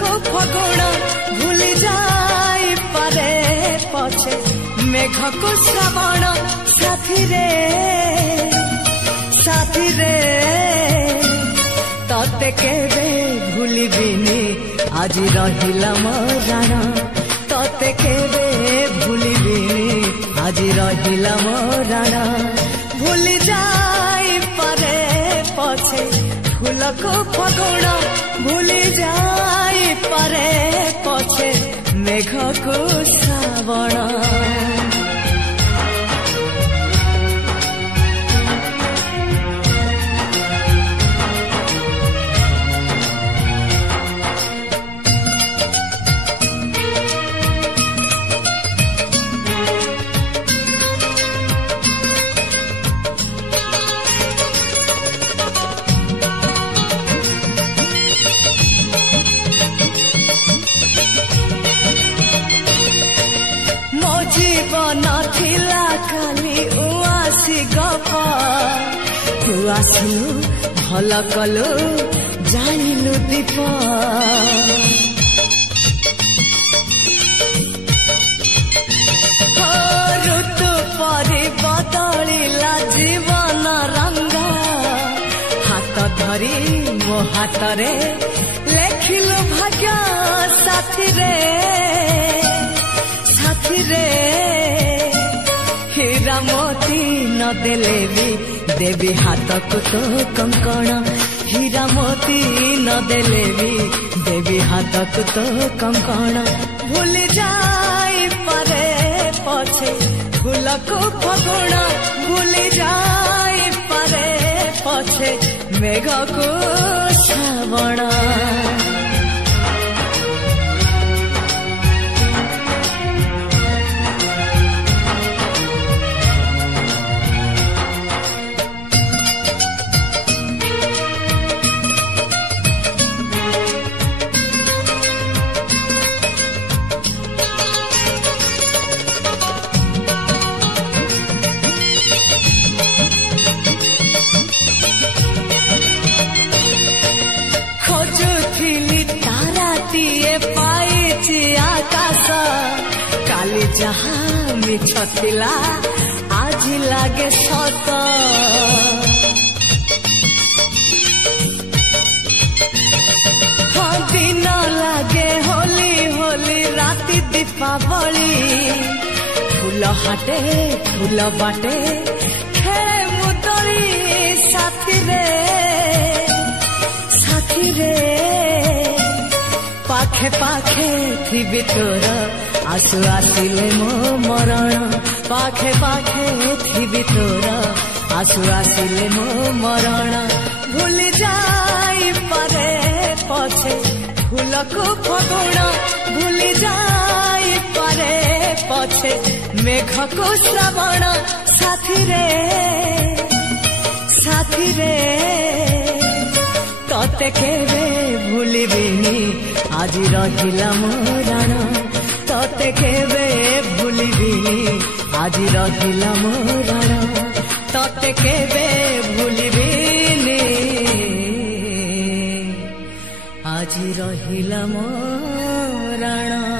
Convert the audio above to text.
को फगुण भूली जाई पारे पछे मेघ को श्रावण साथी रे तते केबे भूलिबिनी आज रहिला मराण तते केबे भूलिबिनी आज रहिला मराण भूली जाई पारे पछे फूल को फगुण भूली जाई पारे पछे मेघ को श्रावण जीवन थिला खाली उआसी गप तू आसिलु भल कलु जानिलु दीप ऋतु परि बदलिला जीवन रंग हाथ धरी मो हाथ रे लेखिलु भाग्य साथी रे हीरा मोती न देले भी देवी हाथ को तो कंकण हीरा मोती न देले भी देवी हाथ को तो कंकण भूल जाई पारे पछे फूल को फगुण भूल जाई पारे पछे मेघ को श्रावण काली जहाँ मिछ थिला आज लागे सत हाँ दिन लागे होली होली राति दीपावली फूल हाटे फूल बाटे खेले मुदली साथी रे पाखे पाखे थी तोर आसु आसिले मो मरण पाखे पाखे थी तोर आसु आसिले मो मरण भूल जाई पारे पछे फूल को फगुण भूल जाई पारे पछे मेघ को श्रावण साथी रे तते केबे भूलिबिनी आज रहिला मराण तते केबे भूलिबिनी आज रहिला मराण तते केबे भूलिबिनी आज रहिला मराण।